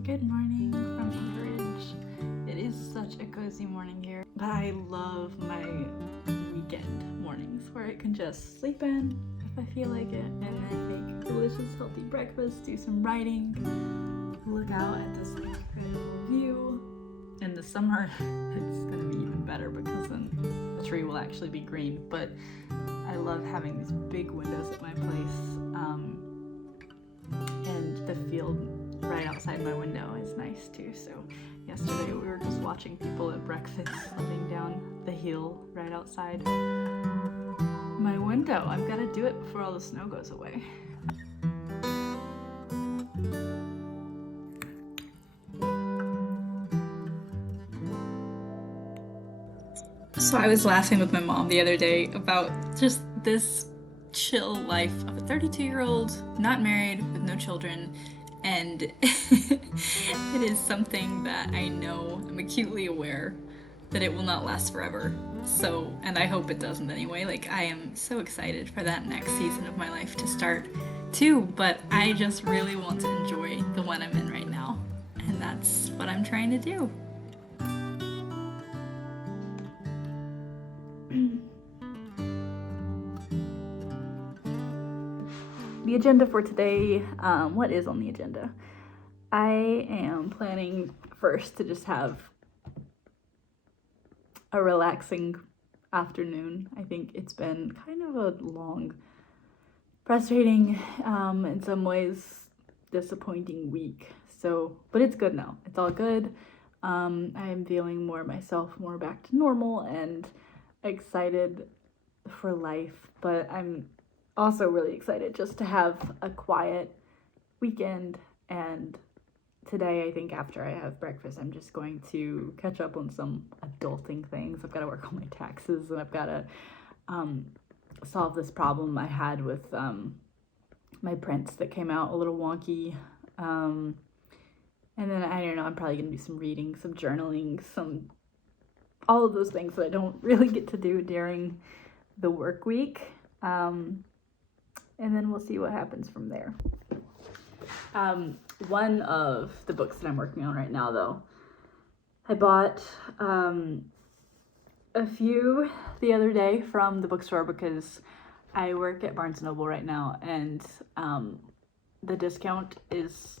Good morning from Anchorage. It is such a cozy morning here, but I love my weekend mornings where I can just sleep in if I feel like it, and then make delicious healthy breakfast, do some writing, look out at this incredible view. In the summer, it's gonna be even better because then the tree will actually be green, but I love having these big windows at my place, and the field right outside my window is nice too. So yesterday we were just watching people at breakfast sledding down the hill right outside my window. I've got to do it before all the snow goes away. So I was laughing with my mom the other day about just this chill life of a 32-year-old, not married, with no children, and it is something that I know, I'm acutely aware that it will not last forever. So, and I hope it doesn't anyway. Like, I am so excited for that next season of my life to start too, but I just really want to enjoy the one I'm in right now, and that's what I'm trying to do. The agenda for today, what is on the agenda? I am planning first to just have a relaxing afternoon. I think it's been kind of a long, frustrating, in some ways disappointing week. So, but it's good now. It's all good. I'm feeling more myself, more back to normal, and excited for life, but I'm also really excited just to have a quiet weekend. And today, I think after I have breakfast, I'm just going to catch up on some adulting things. I've got to work on my taxes, and I've got to solve this problem I had with my prints that came out a little wonky. And then, I don't know, I'm probably going to do some reading, some journaling, all of those things that I don't really get to do during the work week. And then we'll see what happens from there. One of the books that I'm working on right now, though, I bought a few the other day from the bookstore because I work at Barnes & Noble right now, and the discount is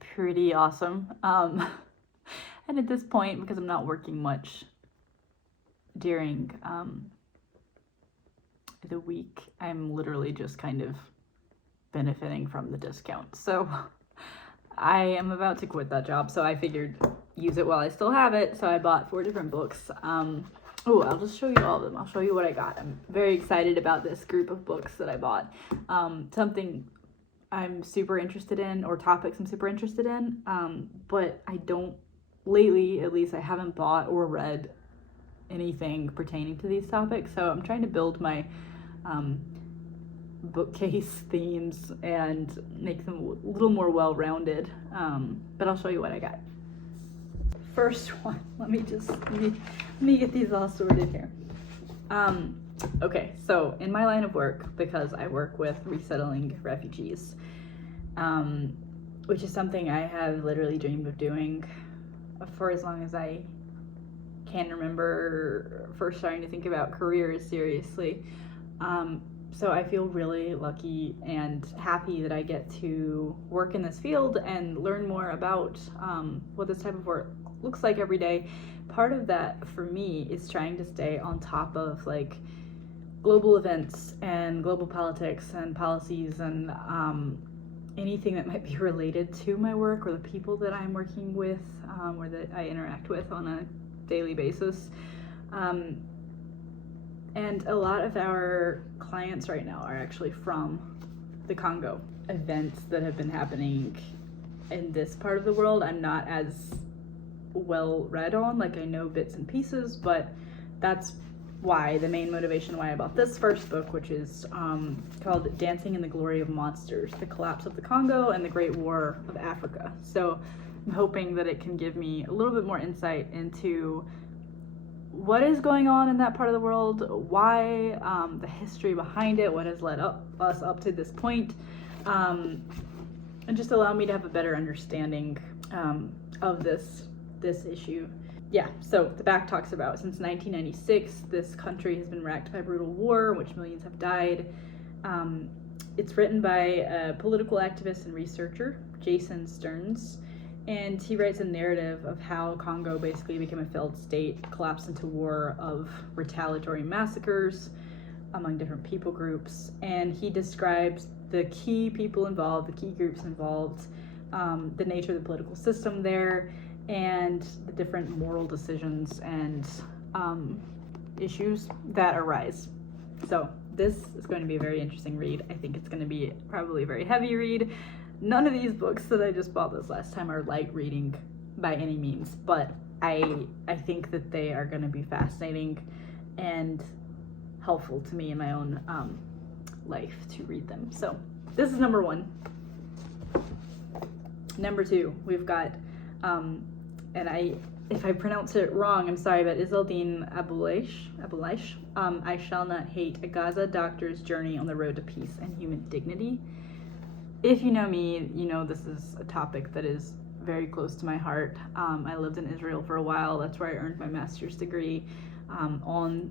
pretty awesome. And at this point, because I'm not working much during the week, I'm literally just kind of benefiting from the discount. So I am about to quit that job, so I figured use it while I still have it. So I bought 4 different books. I'll just show you all of them. I'll show you what I got. I'm very excited about this group of books that I bought. Something I'm super interested in, or topics I'm super interested in, but I don't, lately at least, I haven't bought or read anything pertaining to these topics. So I'm trying to build my bookcase themes and make them a little more well-rounded, but I'll show you what I got. First one, let me get these all sorted here. Okay, so in my line of work, because I work with resettling refugees, which is something I have literally dreamed of doing for as long as I can remember, first starting to think about careers seriously. So I feel really lucky and happy that I get to work in this field and learn more about what this type of work looks like every day. Part of that for me is trying to stay on top of like global events and global politics and policies and anything that might be related to my work or the people that I'm working with, or that I interact with on a daily basis. And a lot of our clients right now are actually from the Congo. Events that have been happening in this part of the world, I'm not as well read on. Like, I know bits and pieces, but that's why, the main motivation why I bought this first book, which is called Dancing in the Glory of Monsters, The Collapse of the Congo and the Great War of Africa. So I'm hoping that it can give me a little bit more insight into what is going on in that part of the world, why, the history behind it, what has led us up to this point, and just allow me to have a better understanding of this issue. Yeah, so the back talks about since 1996, this country has been racked by brutal war, in which millions have died. It's written by a political activist and researcher, Jason Stearns, and he writes a narrative of how Congo basically became a failed state, collapsed into war of retaliatory massacres among different people groups, and he describes the key people involved, the key groups involved, the nature of the political system there, and the different moral decisions and issues that arise. So this is going to be a very interesting read. I think it's going to be probably a very heavy read. None of these books that I just bought this last time are light reading by any means, but I think that they are going to be fascinating and helpful to me in my own life to read them. So this is number 1. Number 2, we've got, if I pronounce it wrong, I'm sorry, but Iseldine Abouleish, I Shall Not Hate, A Gaza Doctor's Journey on the Road to Peace and Human Dignity. If you know me, you know this is a topic that is very close to my heart. I lived in Israel for a while. That's where I earned my master's degree on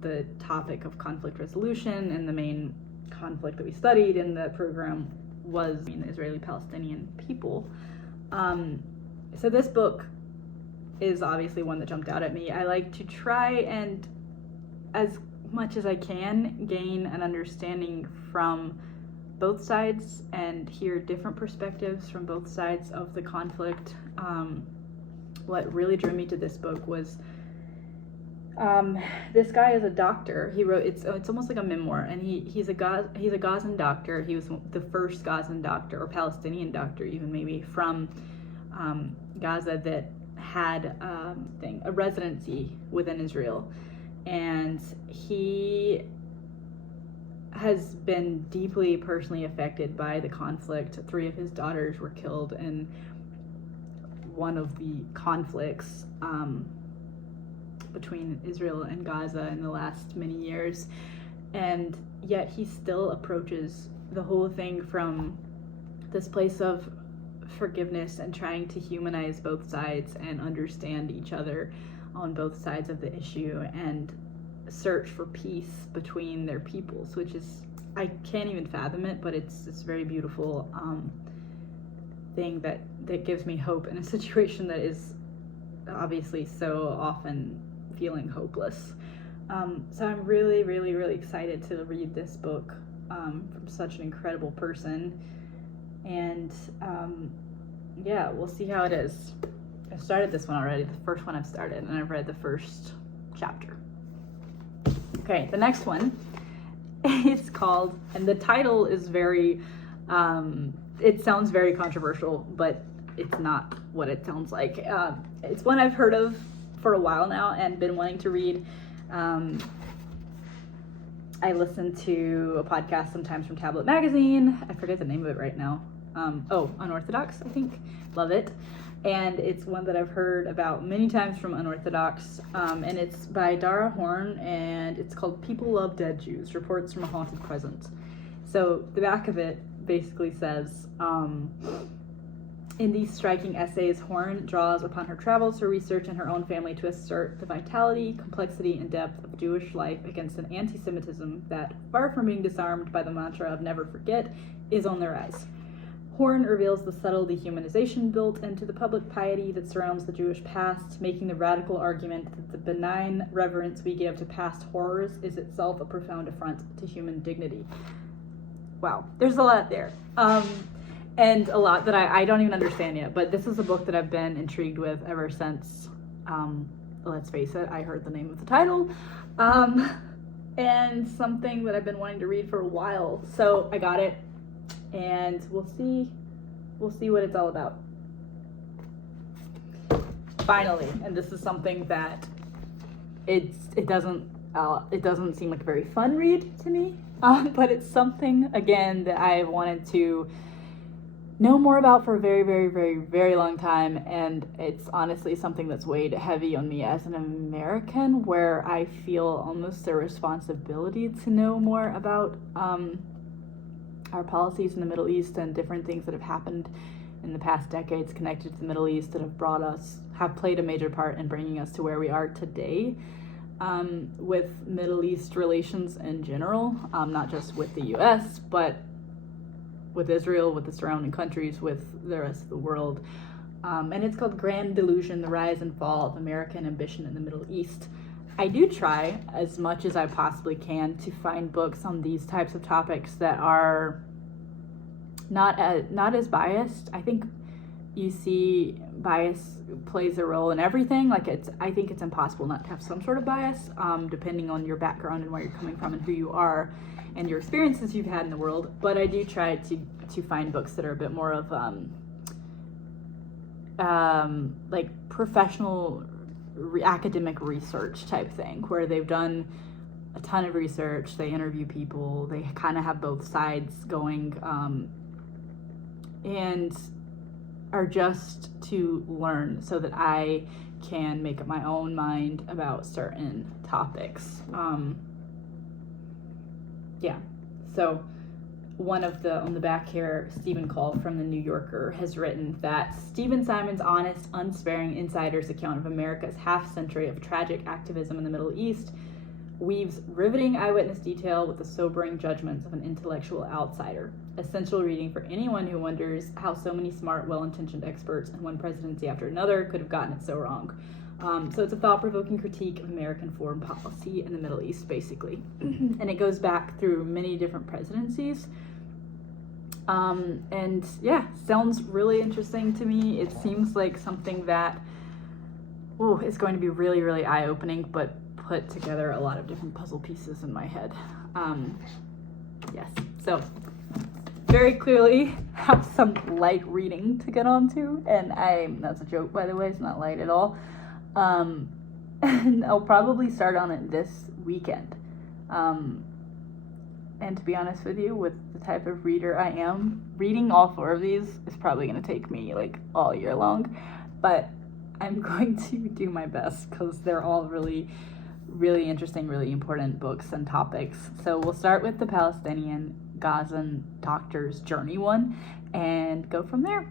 the topic of conflict resolution, and the main conflict that we studied in the program was the Israeli-Palestinian people. So this book is obviously one that jumped out at me. I like to try and, as much as I can, gain an understanding from both sides and hear different perspectives from both sides of the conflict. What really drew me to this book was this guy is a doctor. He wrote it's almost like a memoir, and he's a Gazan doctor. He was the first Gazan doctor, or Palestinian doctor even maybe, from Gaza that had a residency within Israel, and he has been deeply personally affected by the conflict. 3 of his daughters were killed in one of the conflicts between Israel and Gaza in the last many years, and yet he still approaches the whole thing from this place of forgiveness and trying to humanize both sides and understand each other on both sides of the issue and search for peace between their peoples, which is, I can't even fathom it, but it's this very beautiful thing that gives me hope in a situation that is obviously so often feeling hopeless. So I'm really, really, really excited to read this book from such an incredible person, and yeah, we'll see how it is. I started this one already, the first one I've started, and I've read the first chapter. Okay, the next one is called, and the title is very, it sounds very controversial, but it's not what it sounds like. It's one I've heard of for a while now and been wanting to read. I listen to a podcast sometimes from Tablet Magazine. I forget the name of it right now. Unorthodox, I think. Love it. And it's one that I've heard about many times from Unorthodox, and it's by Dara Horn, and it's called People Love Dead Jews, Reports from a Haunted Present. So the back of it basically says, in these striking essays, Horn draws upon her travels, her research, and her own family to assert the vitality, complexity, and depth of Jewish life against an anti-Semitism that, far from being disarmed by the mantra of never forget, is on the rise. Horn reveals the subtle dehumanization built into the public piety that surrounds the Jewish past, making the radical argument that the benign reverence we give to past horrors is itself a profound affront to human dignity. Wow, there's a lot there. And a lot that I don't even understand yet, but this is a book that I've been intrigued with ever since, let's face it, I heard the name of the title, and something that I've been wanting to read for a while. So I got it, and we'll see what it's all about. Finally, and this is something that it doesn't seem like a very fun read to me, but it's something, again, that I wanted to know more about for a very, very, very, very long time, and it's honestly something that's weighed heavy on me as an American, where I feel almost a responsibility to know more about our policies in the Middle East and different things that have happened in the past decades connected to the Middle East that have played a major part in bringing us to where we are today, with Middle East relations in general, not just with the US, but with Israel, with the surrounding countries, with the rest of the world. And it's called Grand Delusion, The Rise and Fall of American Ambition in the Middle East. I do try as much as I possibly can to find books on these types of topics that are not as biased. I think you see bias plays a role in everything. I think it's impossible not to have some sort of bias, depending on your background and where you're coming from and who you are and your experiences you've had in the world. But I do try to find books that are a bit more of like professional academic research type thing, where they've done a ton of research, they interview people, they kind of have both sides going, and are just to learn so that I can make up my own mind about certain topics. So one of on the back here, Stephen Call from the New Yorker has written that Stephen Simon's honest, unsparing insider's account of America's half-century of tragic activism in the Middle East weaves riveting eyewitness detail with the sobering judgments of an intellectual outsider. Essential reading for anyone who wonders how so many smart, well-intentioned experts in one presidency after another could have gotten it so wrong. So it's a thought-provoking critique of American foreign policy in the Middle East, basically. And it goes back through many different presidencies. And yeah, sounds really interesting to me. It seems like something that is going to be really, really eye-opening, but put together a lot of different puzzle pieces in my head. Yes, so very clearly have some light reading to get onto, and that's a joke, by the way, it's not light at all. And I'll probably start on it this weekend. And to be honest with you, with the type of reader I am, reading all 4 of these is probably going to take me like all year long, but I'm going to do my best because they're all really, really interesting, really important books and topics. So we'll start with the Palestinian Gazan doctor's journey one and go from there.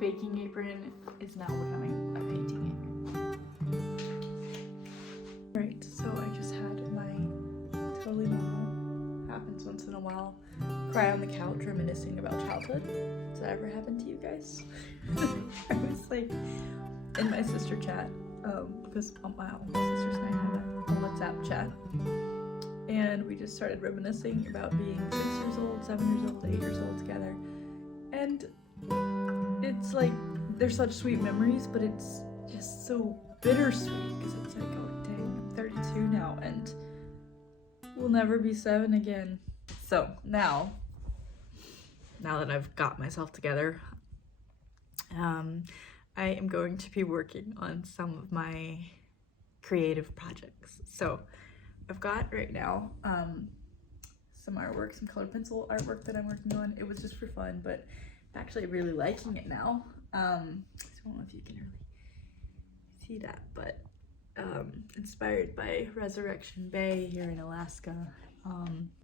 Baking apron is now becoming a painting apron. Right, so I just had my totally normal, happens once in a while, cry on the couch reminiscing about childhood. Does that ever happen to you guys? I was like in my sister chat, because my sisters and I have a WhatsApp chat, and we just started reminiscing about being 6 years old, 7 years old, 8 years old together, and it's like, they're such sweet memories, but it's just so bittersweet because it's like, oh dang, I'm 32 now and we'll never be 7 again. So now that I've got myself together, I am going to be working on some of my creative projects. So I've got right now some artwork, some colored pencil artwork that I'm working on. It was just for fun, but actually really liking it now. So I don't know if you can really see that, but inspired by Resurrection Bay here in Alaska.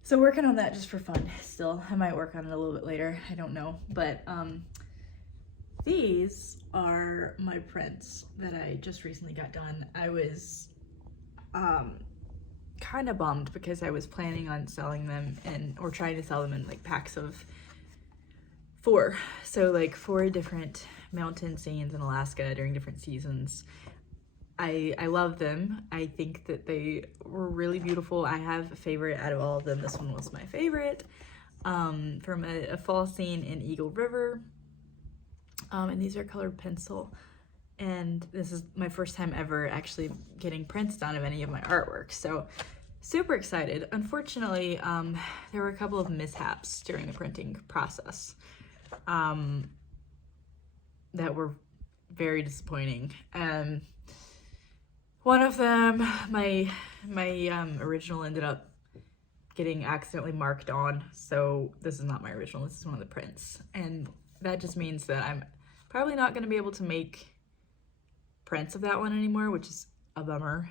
So working on that just for fun still. I might work on it a little bit later, I don't know. But these are my prints that I just recently got done. I was kind of bummed because I was planning on selling them or trying to sell them in like packs of 4. So like 4 different mountain scenes in Alaska during different seasons. I love them. I think that they were really beautiful. I have a favorite out of all of them. This one was my favorite, from a fall scene in Eagle River. And these are colored pencil. And this is my first time ever actually getting prints done of any of my artwork. So Super excited. Unfortunately, there were a couple of mishaps during the printing process that were very disappointing. One of them, my original ended up getting accidentally marked on, so this is not my original, this is one of the prints, and that just means that I'm probably not going to be able to make prints of that one anymore, which is a bummer.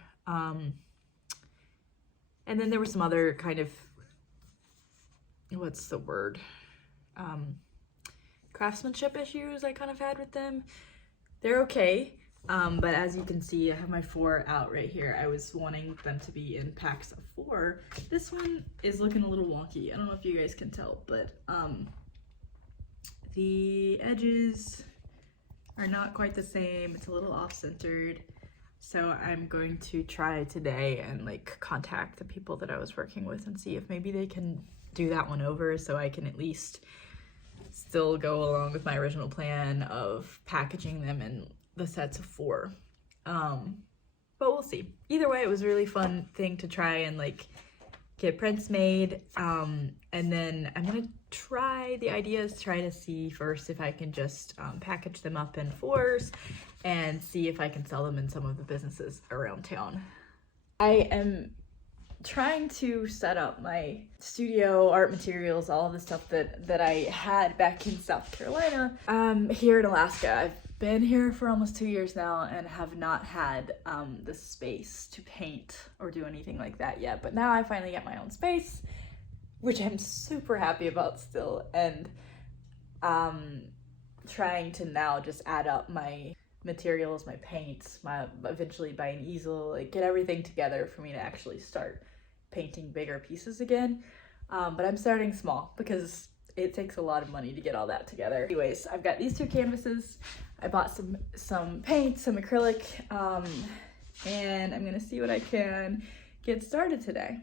And then there were some other kind of, what's the word, craftsmanship issues I kind of had with them. They're okay, but as you can see, I have my 4 out right here. I was wanting them to be in packs of 4. This one is looking a little wonky. I don't know if you guys can tell, but the edges are not quite the same. It's a little off-centered. So I'm going to try today and like contact the people that I was working with and see if maybe they can do that one over so I can at least still go along with my original plan of packaging them in the sets of 4. But we'll see. Either way, it was a really fun thing to try and like get prints made. And then I'm gonna try, the idea is try to see first if I can just package them up in 4s and see if I can sell them in some of the businesses around town. I am trying to set up my studio, art materials, all of the stuff that I had back in South Carolina, here in Alaska. I've been here for almost 2 years now and have not had the space to paint or do anything like that yet. But now I finally get my own space, which I'm super happy about still, and trying to now just add up my materials, my paints, eventually buy an easel, like get everything together for me to actually start painting bigger pieces again. But I'm starting small because it takes a lot of money to get all that together. Anyways, I've got these 2 canvases. I bought some paint, some acrylic, and I'm gonna see what I can get started today.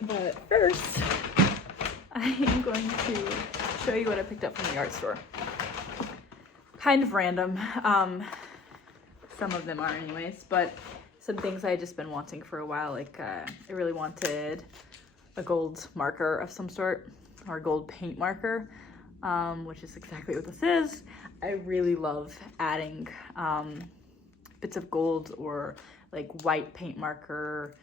But first, I am going to show you what I picked up from the art store. Kind of random. Some of them are anyways, but some things I had just been wanting for a while. Like I really wanted a gold marker of some sort, or a gold paint marker, which is exactly what this is. I really love adding bits of gold or like white paint marker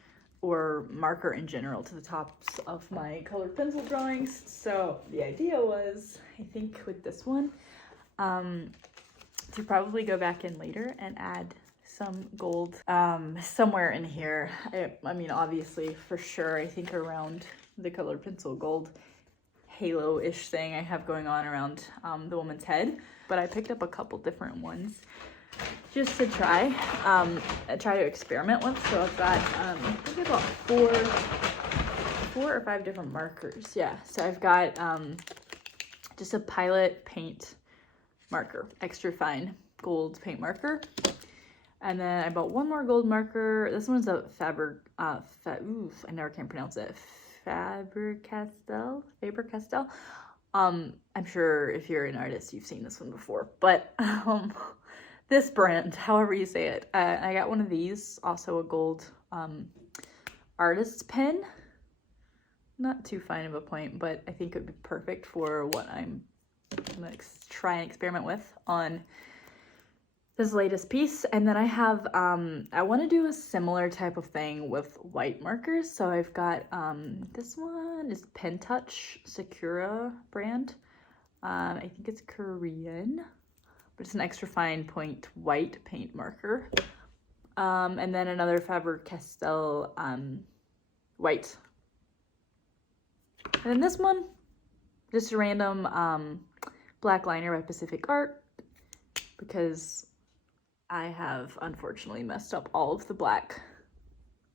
or marker in general to the tops of my colored pencil drawings. So the idea was, I think with this one, to probably go back in later and add some gold somewhere in here. I mean, obviously, for sure, I think around the colored pencil gold halo-ish thing I have going on around the woman's head. But I picked up a couple different ones just to try to experiment with. So I've got, I think I bought 4 or 5 different markers. Yeah, so I've got just a Pilot paint marker, extra fine gold paint marker. And then I bought 1 more gold marker. This one's a I never can pronounce it. Faber-Castell. I'm sure if you're an artist, you've seen this one before. But this brand, however you say it, I got one of these, also a gold artist's pen. Not too fine of a point, but I think it would be perfect for what I'm gonna try and experiment with on this latest piece. And then I have, I want to do a similar type of thing with white markers. So I've got, this one is Pen Touch Sakura brand. I think it's Korean, but it's an extra fine point white paint marker. And then another Faber-Castell white. And then this one, just a random black liner by Pacific Art, because I have unfortunately messed up all of the black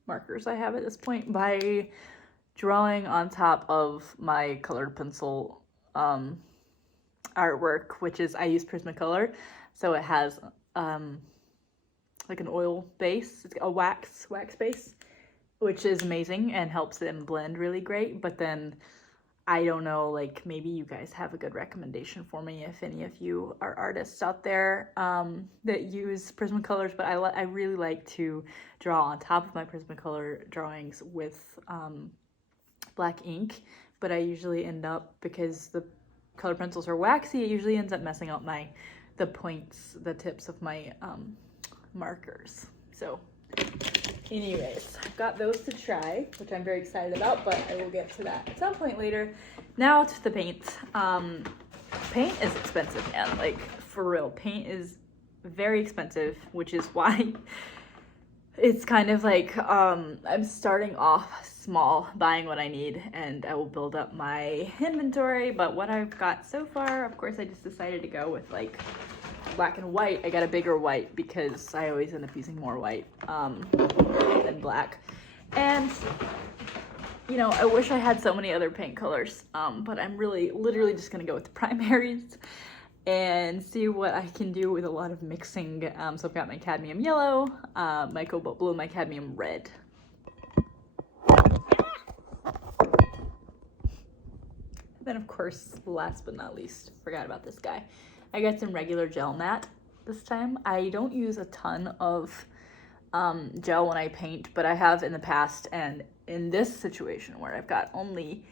markers I have at this point by drawing on top of my colored pencil artwork, which is, I use Prismacolor, so it has like an oil base, it's a wax base, which is amazing and helps them blend really great. But then I don't know, like maybe you guys have a good recommendation for me if any of you are artists out there that use Prismacolors, but I really like to draw on top of my Prismacolor drawings with black ink, but I usually end up, because the color pencils are waxy, it usually ends up messing up the points, the tips of my markers. So anyways, I've got those to try, which I'm very excited about, but I will get to that at some point later. Now to the paint. Paint is expensive, man. Like, for real, paint is very expensive, which is why it's kind of like I'm starting off small, buying what I need, and I will build up my inventory. But what I've got so far, of course, I just decided to go with like black and white. I got a bigger white because I always end up using more white than black. And you know, I wish I had so many other paint colors, but I'm really literally just gonna go with the primaries and see what I can do with a lot of mixing. So I've got my cadmium yellow, my cobalt blue, my cadmium red. Then of course, last but not least, forgot about this guy. I got some regular gel matte this time. I don't use a ton of gel when I paint, but I have in the past, and in this situation where I've got only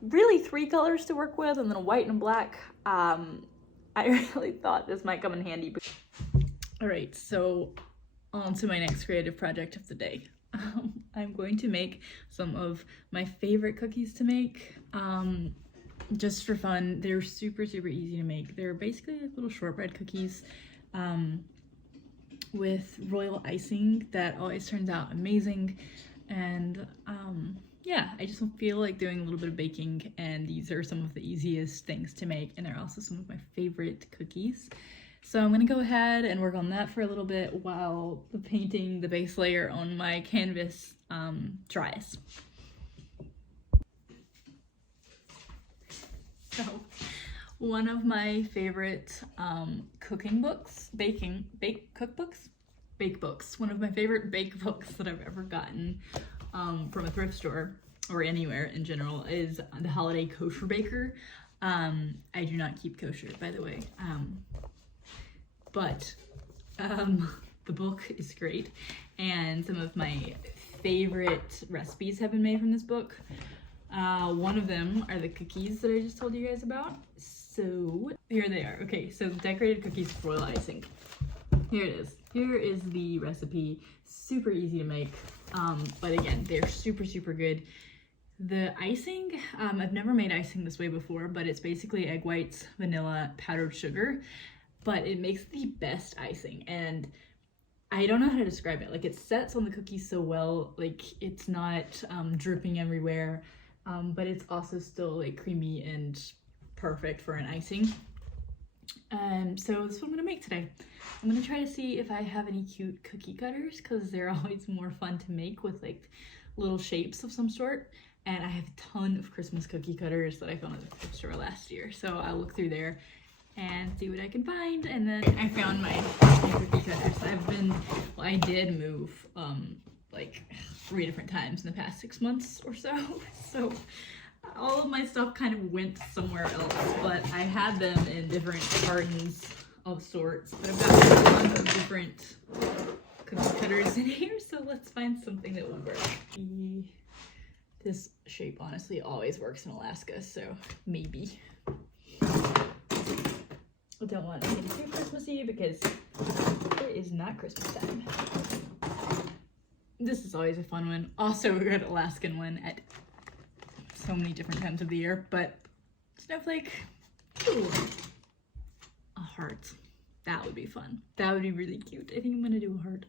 really 3 colors to work with and then a white and a black, I really thought this might come in handy. All right, so on to my next creative project of the day. I'm going to make some of my favorite cookies to make, just for fun. They're super easy to make. They're basically like little shortbread cookies with royal icing that always turns out amazing. And yeah, I just feel like doing a little bit of baking, and these are some of the easiest things to make, and they're also some of my favorite cookies. So I'm gonna go ahead and work on that for a little bit while painting the base layer on my canvas dries. So one of my favorite cooking books, bake books, one of my favorite bake books that I've ever gotten from a thrift store or anywhere in general is The Holiday Kosher Baker. I do not keep kosher, by the way, but the book is great, and some of my favorite recipes have been made from this book. One of them are the cookies that I just told you guys about. So here they are. Okay, so decorated cookies with royal icing. Here it is. Here is the recipe. Super easy to make, but again, they're super good. The icing, I've never made icing this way before, but it's basically egg whites, vanilla, powdered sugar, but it makes the best icing, and I don't know how to describe it. Like, it sets on the cookies so well, like it's not dripping everywhere, but it's also still like creamy and perfect for an icing. So this is what I'm gonna make today. I'm gonna try to see if I have any cute cookie cutters, because they're always more fun to make with like little shapes of some sort. And I have a ton of Christmas cookie cutters that I found at the thrift store last year. So I'll look through there and see what I can find. And then I found my cookie cutters. I did move like 3 different times in the past 6 months or so. So all of my stuff kind of went somewhere else, but I had them in different cartons of sorts. But I've got a ton of different cookie cutters in here, so let's find something that will work. This shape honestly always works in Alaska, so maybe. I don't want anything too Christmassy because it is not Christmas time. This is always a fun one. Also a good Alaskan one at so many different times of the year, but snowflake. Ooh, a heart. That would be fun. That would be really cute. I think I'm gonna do a heart.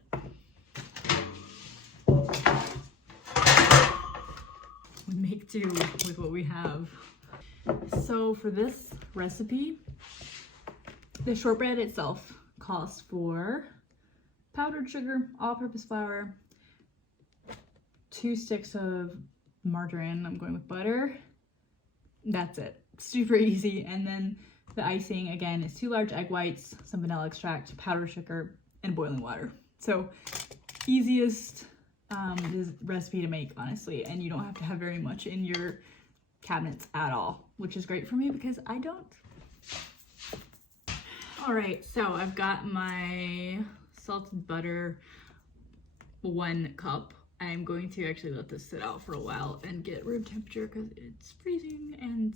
We make do with what we have. So for this recipe, the shortbread itself calls for powdered sugar, all-purpose flour, 2 sticks of margarine. I'm going with butter. That's it. Super easy. And then the icing, again, is 2 large egg whites, some vanilla extract, powdered sugar, and boiling water. So easiest recipe to make, honestly, and you don't have to have very much in your cabinets at all, which is great for me because I don't. All right, so I've got my salted butter 1 cup. I'm going to actually let this sit out for a while and get room temperature because it's freezing and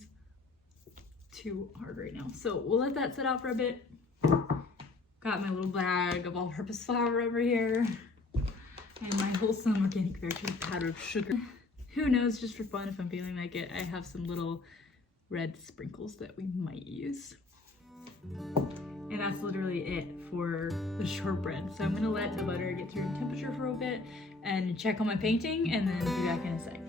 too hard right now. So we'll let that sit out for a bit. Got my little bag of all-purpose flour over here and my wholesome organic virgin powder of sugar. Who knows, just for fun, if I'm feeling like it, I have some little red sprinkles that we might use. And that's literally it for the shortbread. So I'm gonna let the butter get to room temperature for a bit and check on my painting and then be back in a sec.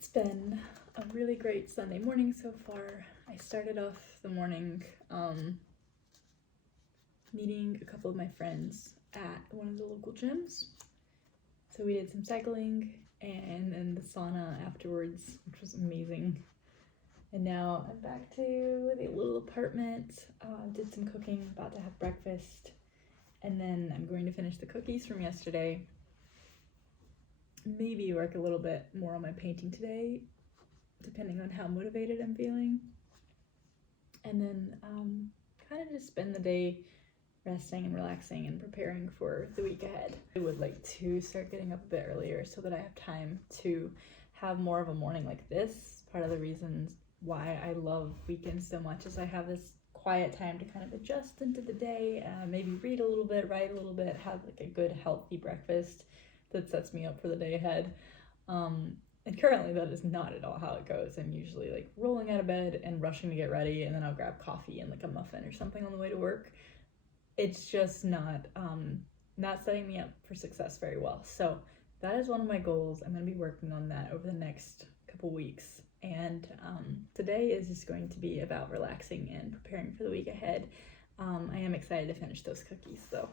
It's been a really great Sunday morning so far. I started off the morning meeting a couple of my friends at one of the local gyms. So we did some cycling and then the sauna afterwards, which was amazing. And now I'm back to the little apartment, did some cooking, about to have breakfast, and then I'm going to finish the cookies from yesterday. Maybe work a little bit more on my painting today, depending on how motivated I'm feeling. And then kind of just spend the day resting and relaxing and preparing for the week ahead. I would like to start getting up a bit earlier so that I have time to have more of a morning like this. Part of the reasons why I love weekends so much is I have this quiet time to kind of adjust into the day, maybe read a little bit, write a little bit, have like a good healthy breakfast that sets me up for the day ahead. And currently that is not at all how it goes. I'm usually like rolling out of bed and rushing to get ready, and then I'll grab coffee and like a muffin or something on the way to work. It's just not setting me up for success very well. So that is one of my goals. I'm going to be working on that over the next couple weeks. And today is just going to be about relaxing and preparing for the week ahead. I am excited to finish those cookies though.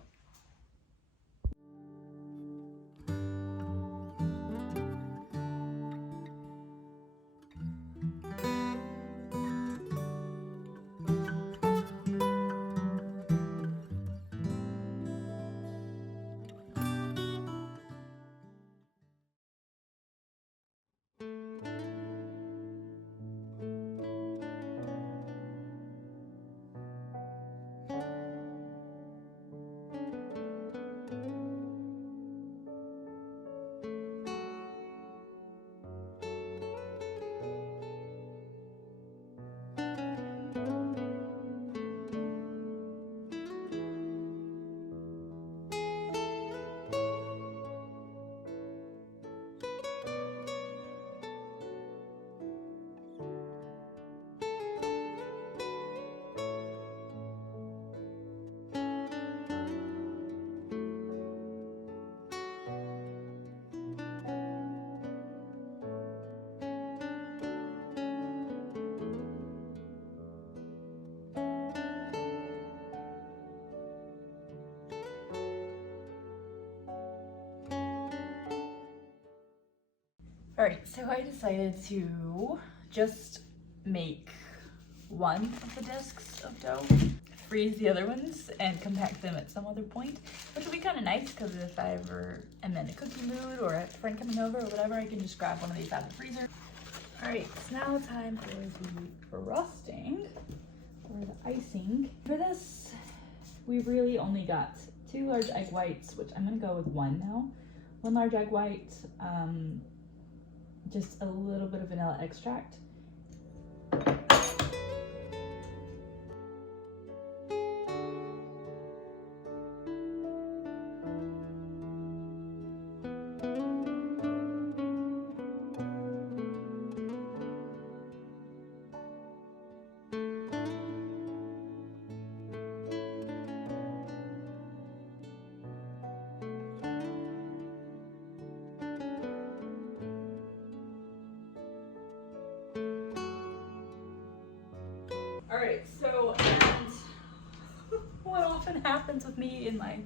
Alright, so I decided to just make one of the discs of dough, freeze the other ones, and compact them at some other point, which will be kind of nice because if I ever am in a cookie mood or a friend coming over or whatever, I can just grab one of these out of the freezer. Alright, it's now time for the frosting, or the icing. For this, we really only got 2 large egg whites, which I'm gonna go with 1 now. 1 large egg white, just a little bit of vanilla extract. Alright, so, and what often happens with me in my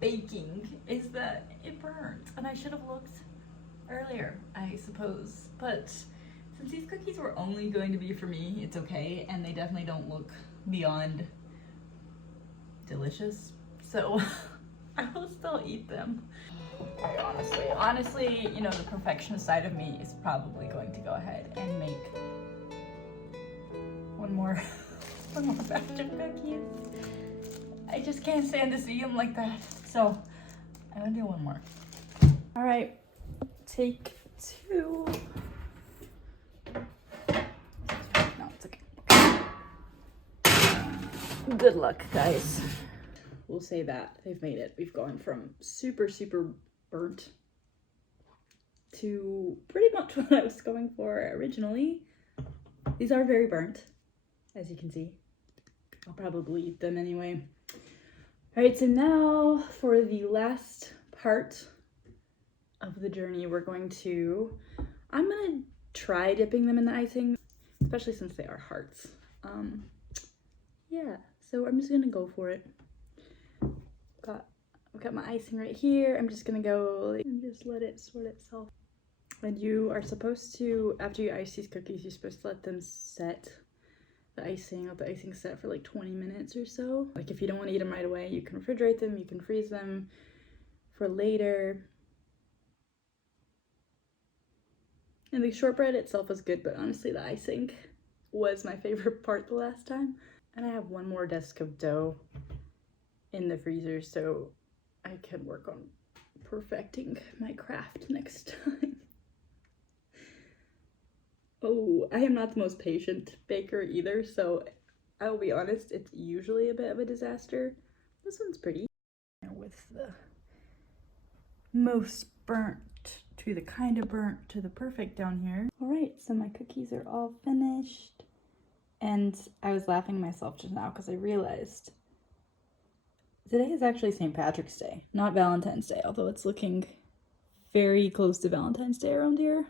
baking is that it burns, and I should have looked earlier, I suppose. But since these cookies were only going to be for me, it's okay, and they definitely don't look beyond delicious, so I will still eat them. Honestly, you know, the perfectionist side of me is probably going to go ahead and make one more batch of cookies. I just can't stand to see them like that. So I'm gonna do one more. All right, take 2. No, it's okay. Good luck, guys. We'll say that they've made it. We've gone from super, super burnt to pretty much what I was going for originally. These are very burnt, as you can see. I'll probably eat them anyway. All right, so now for the last part of the journey, I'm gonna try dipping them in the icing, especially since they are hearts. Yeah, so I'm just gonna go for it. I've got my icing right here. I'm just gonna go and just let it sort itself. And you are supposed to, after you ice these cookies, you're supposed to let them set. Let the icing set for like 20 minutes or so. Like if you don't want to eat them right away, you can refrigerate them, you can freeze them for later. And the shortbread itself was good, but honestly the icing was my favorite part the last time. And I have 1 more desk of dough in the freezer, so I can work on perfecting my craft next time. Oh, I am not the most patient baker either, so I will be honest, it's usually a bit of a disaster. This one's pretty. With the most burnt to the kind of burnt to the perfect down here. All right, so my cookies are all finished. And I was laughing to myself just now because I realized today is actually St. Patrick's Day, not Valentine's Day, although it's looking very close to Valentine's Day around here.